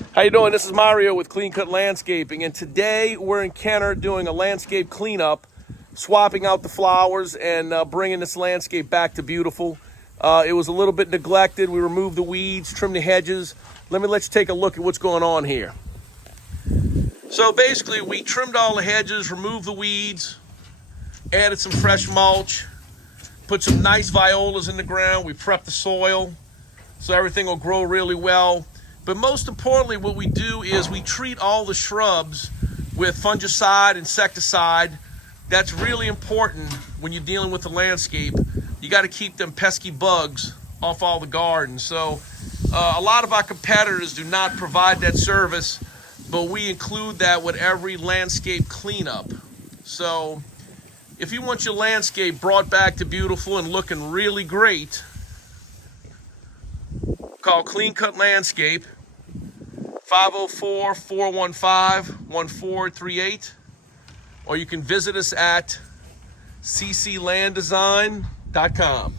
How you doing? This is Mario with Clean Cut Landscaping, and today we're in Kenner doing a landscape cleanup, swapping out the flowers and bringing this landscape back to beautiful. It was a little bit neglected. We removed the weeds, trimmed the hedges. Let you take a look at what's going on here. So basically, we trimmed all the hedges, removed the weeds, added some fresh mulch, put some nice violas in the ground. We prepped the soil so everything will grow really well. But most importantly, what we do is we treat all the shrubs with fungicide, insecticide. That's really important when you're dealing with the landscape. You got to keep them pesky bugs off all the gardens. So a lot of our competitors do not provide that service, but we include that with every landscape cleanup. So if you want your landscape brought back to beautiful and looking really great, call Clean Cut Landscape, 504-415-1438, or you can visit us at cclanddesign.com.